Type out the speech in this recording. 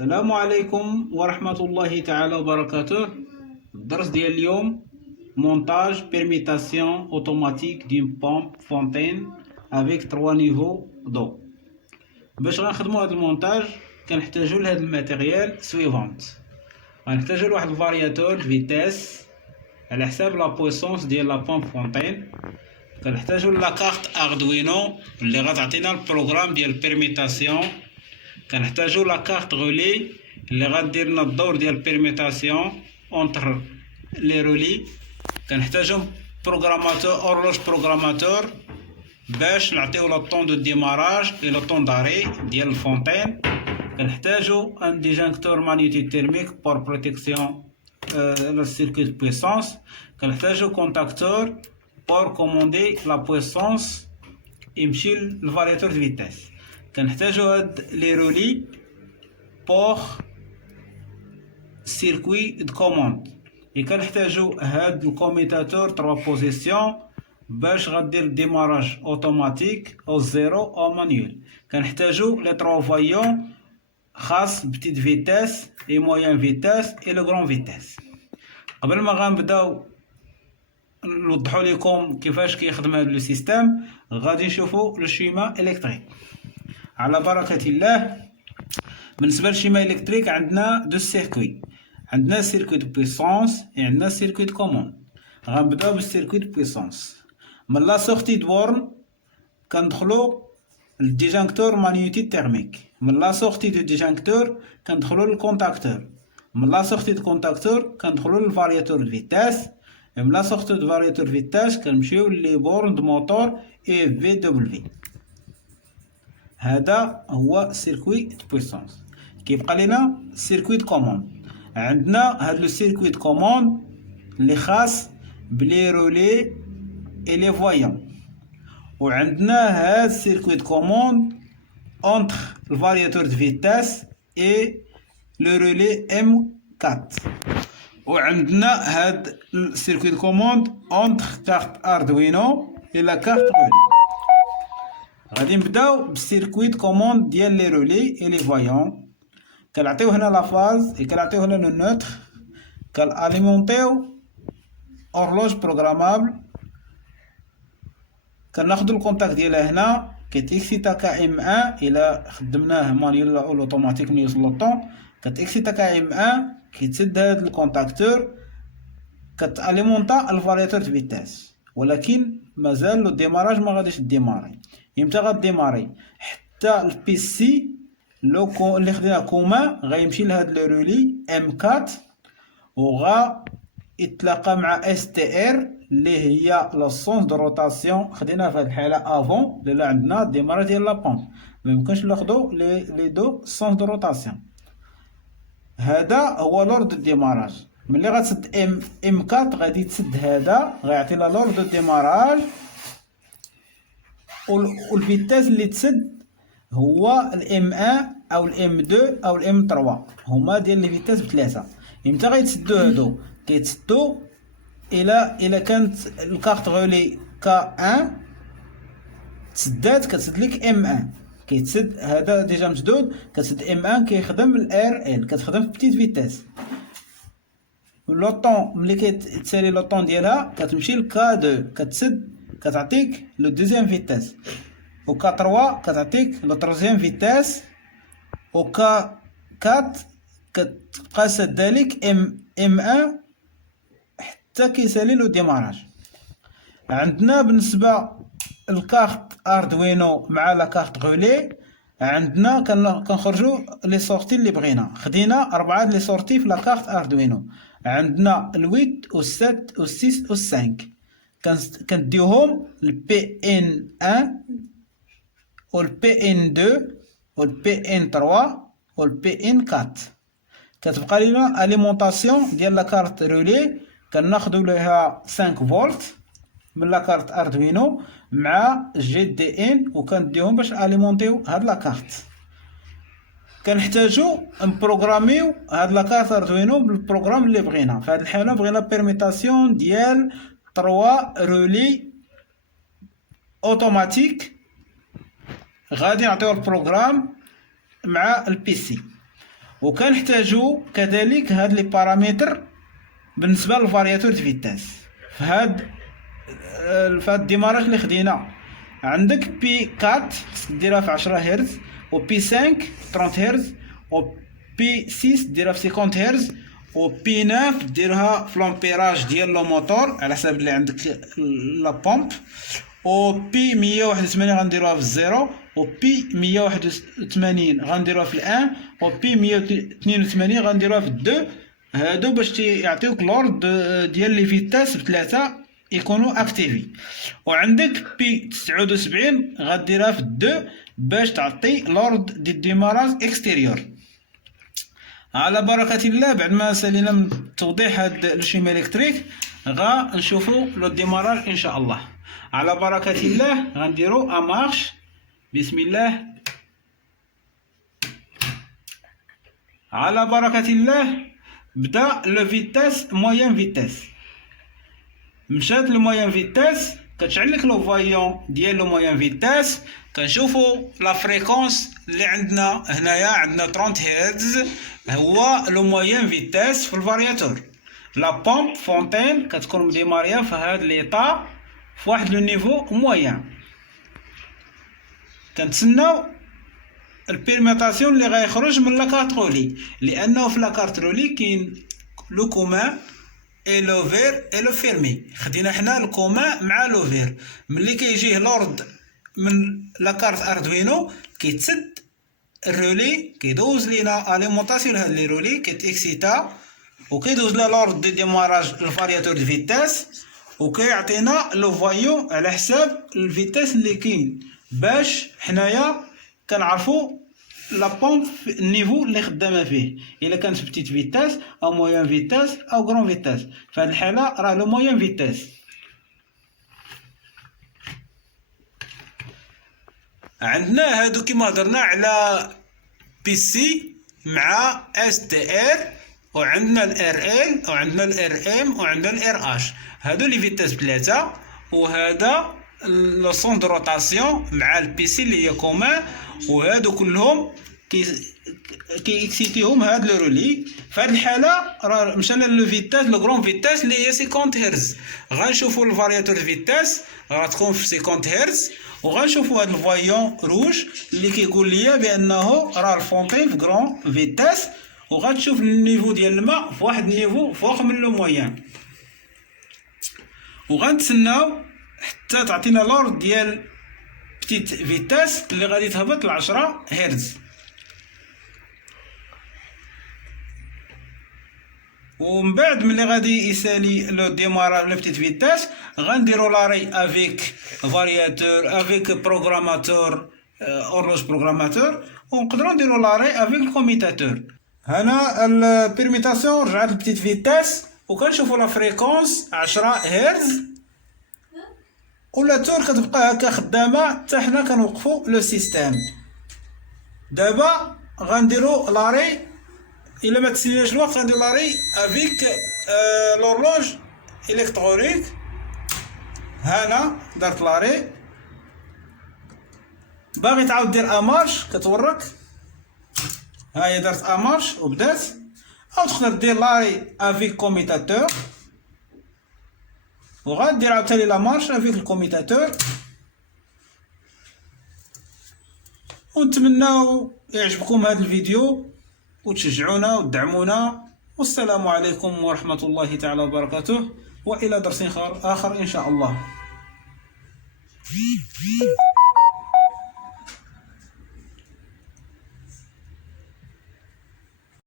السلام عليكم ورحمة الله تعالى وبركاته. الدرس ديال اليوم montage permutation automatique d'une pompe fontaine avec 3 niveaux d'eau. باش غنخدمو هاد المونتاج كنحتاجو لهاد الماتيريال سويفونت. غنحتاجو لواحد الفارياتور فيتاس على حساب لا بويسونس ديال لا بومب فونتين. كنحتاجو لا كارت اردوينو اللي غتعطينا البروغرام ديال بيرميتاسيون. كنحتاجو لا كارت غولي اللي غدير لنا الدور ديال بيرميتاسيون اونتر لي رولي. كنحتاجو بروغراماتور اورلوج بروغراماتور باش نعطيو لو طون دو ديماراج اي لو طون داري ديال الفونتين. كنحتاجو ان ديجانكتور مانيتي تيرميك بور بروتيكسيون لو سيركوي دو بويسونس. كنحتاجو كونتاكتور بور كوموندي لا بويسونس يمشي للفارياتور دو فيتاس. كنحتاجو هاد لي رولي بور سيركوي دو كوموند. كنحتاجو هاد الكوميتاتور 3 بوزيسيون باش غدير ديماراج اوتوماتيك او زيرو او مانيول. كنحتاجو لي 3 فايون خاص بتيت فيتاس اي موين فيتاس اي لو غران فيتاس. قبل ما غنبداو نوضحوا لكم كيفاش كيخدم هذا لو سيستيم غادي نشوفوا لو شيما الكتريك على بركه الله. بالنسبه للشيما الكتريك عندنا دو سيركوي، عندنا سيركوي دو بويسونس وعندنا سيركوي دو كوموند. غنبداو بالسيركوي دو بويسونس. من لا سورتي دورن كندخلو للديجانكتور مانيوتي تيرميك. من لا سورتي دو ديجانكتور كندخلو للكونتاكتور. من لا سورتي دو كونتاكتور كندخلو للفارياتور دو فيتاس. من لا سورتي دو فارياتور فيتاس كنمشيو لي بورن دو موتور اي في دبليو. هذا هو سيركوي دو بويسونس. كيبقى لنا سيركوي دو كوموند. عندنا هاد لو سيركوي دو كوموند اللي خاص بلي رولي اي لي فويون، وعندنا هاد سيركوي دو كوموند اونتر الفارياتور دو فيتاس اي لو رولي ام 4، وعندنا هاد السيركوي دو كوموند اونتر كارت اردوينو اي لا كارت رولي. غادي نبداو بالسيركوي دو كوموند ديال لي رولي اي لي فويون. كنعطيو هنا لا فاز كنعطيو هنا لو نوتر. كالاليمونطيو اورلوج بروغرامابل. كناخدو الكونتاكت ديالها هنا كتيكسيتا كا ام 1 الا خدمناه مانيول ولا اوتوماتيك ملي يوصل للطون. كتيكسيتا كا ام 1 كيتسد هاد الكونتاكتور كتاليمونطا الفارياتور دو فيتاس، ولكن مازال لو ديماراج ما غاديش ديماري. امتى غديماري؟ حتى البي سي لو اللي خدينا كوما غيمشي لهاد لو رولي ام 4 وغا يتلاقى مع اس تي ار اللي هي لا سونس دو روتاسيون. خدينا في هاد الحاله افون لا عندنا ديماراج ديال لا بومب، ميمكنش ناخدو لي دو سونس دو روتاسيون. هذا هو لورد دو ديماراج. ملي غتسد ام 4 غادي تسد هذا غيعطينا لورد دو ديماراج، والفيتاس اللي تسد هو الام 1 او الام 2 او الام 3. هما ديال لي فيتاس بثلاثه. امتى غيتسدو هادو؟ كيتسدو الا كانت الكارت غولي كا 1 تسدات كتسد لك ام 1. كيتسد هذا ديجا مسدود كتسد ام 1 كيخدم الار ال كتخدم في بتيت فيتاس. لو طون ملي كيتسالي لو طون ديالها كتمشي لكا 2 كتسد كتعطيك لو دوزيام فيتاس، وكا 3 كتعطيك لو تروزيام فيتاس، وكا 4 كتبقى ساده لك ام 1 حتى كيسالي لو ديماراج. عندنا بالنسبه الكارت اردوينو مع لا كارت غولي عندنا كنخرجوا لي سورتي اللي بغينا. خدينا 4 لي سورتي في لا كارت اردوينو. عندنا ال8 وال7 وال6 وال5 كنديوهم البي ان 1 والبي ان 2 والبي ان 3 والبي ان 4. كتبقى لنا اليمونطاسيون ديال لا كارت رولي كناخدو ليها 5 فولت من لا كارت اردوينو مع جي دي ان وكنديهم باش اليمونطيو هاد لا كارت. كنحتاجو نبروغراميو هاد لا كارت اردوينو بالبروغرام اللي بغينا. في هاد الحاله بغينا بيرميتاسيون ديال 3 رولي اوتوماتيك. غادي نعطيو البروغرام مع البي سي. وكنحتاجو كذلك هاد لي بارامتر بالنسبه للفارياتور دو فيتاس. فهاد الديماراج اللي خدينا عندك بي 4 خصك ديرها في 10 هرتز، و بي 5 30 هرتز، و بي 6 ديرها في 50 هرتز، و بي 9 ديرها في لومبيراج ديال لو موتور على حسب اللي عندك لا بومب، و بي 181 غنديروها في الزيرو، و بي 181 غنديروها في الان، و بي 182 غنديروها في الدو. هادو باش يعطيوك لورد ديال لي فيتاس بثلاثه يكونوا اكتيفي. وعندك بي 79 غديرها في الدو باش تعطي لورد دي ديماراج اكستيريور. على بركه الله بعد ما سالينا من توضيح هاد الشيما الكتريك غنشوفوا لو ديماراج ان شاء الله. على بركه الله غنديروا امارش. بسم الله. على بركه الله بدا لو فيتاس موين فيتاس. مشات لو موين فيتاس كتشعل لك لو فايون ديال لو موين فيتاس. كنشوفوا لا فريكونس اللي عندنا هنايا، عندنا 30 هرتز هو لو موين فيتاس في الفارياتور. لا بومب فونتين كتكون مديماريه في هاد ليطا في واحد لو نيفو موين. كنتسناو البيرميتاسيون اللي غيخرج من لاكارت رولي، لانه في لاكارت رولي كاين لو كومان اي لو فير اي لو فيرمي. خدينا حنا الكومان مع لو فير. ملي كيجيه لورد من لاكارت اردوينو كيتسد الرولي، كيدوز لينا اليمونطاسيون لهاد لي رولي، كيتيكسيتا وكيدوز لا لورد دي ديماراج الفارياتور دو فيتاس، وكيعطينا لو فايون على حساب الفيتاس اللي كاين، باش حنايا كنعرفوا لا بومب النيفو اللي خدامه فيه، الا كانت بتيت فيتاس او موين فيتاس او غرون فيتاس. في هذه الحاله راه لو موين فيتاس. عندنا هادو كيما هضرنا على بي سي مع اس تي ار، وعندنا الار ال، وعندنا الار ام، وعندنا الار اش. هادو لي فيتاس بثلاثه. وهذا لو سون دو روتاسيون مع البي سي اللي هي كومان. وهادو كلهم كي اكسيتيهم هاد لو رولي. في هاد الحاله راه مشى لو فيتاس لو غرون فيتاس اللي هي 50 هرتز. غنشوفوا الفارياتور فيتاس غتكون في 50 هرتز، وغنشوفوا هاد الفايون روج اللي كيقول لي بانه راه الفونتين في غرون فيتاس. وغتشوف النيفو ديال الماء في واحد النيفو فوق من لو موين. وغنتسناو حتى تعطينا لورد ديال بتيت فيتاس اللي غادي تهبط ل 10 هرتز. ومن بعد ملي غادي يسالي لو ديماراج لو بتيت فيتاس غنديرو لاري افيك فارياتور افيك بروغراماتور اورلوج بروغراماتور، ونقدروا نديرو لاري افيك الكوميتاتور. هنا البيرميتاسيون رجعت لبتيت فيتاس، وكنشوفوا لا فريكونس 10 هرتز، ولا تور كتبقى هكا خدامه حتى حنا كنوقفوا لو سيستيم. دابا غنديرو لاري، الا ما تسنيناش الوقت غنديرو لاري افيك لورلوج الكترونيك. هنا درت لاري. باغي تعاود دير امارش كتورك، ها هي درت امارش وبدات. او تقدر دير لاري افيك كوميتاتور، وغادير عاوتاني لا مارش افيك الكوميتاتور. ونتمناو يعجبكم هذا الفيديو وتشجعونا وتدعمونا. والسلام عليكم ورحمة الله تعالى وبركاته، وإلى درس آخر إن شاء الله.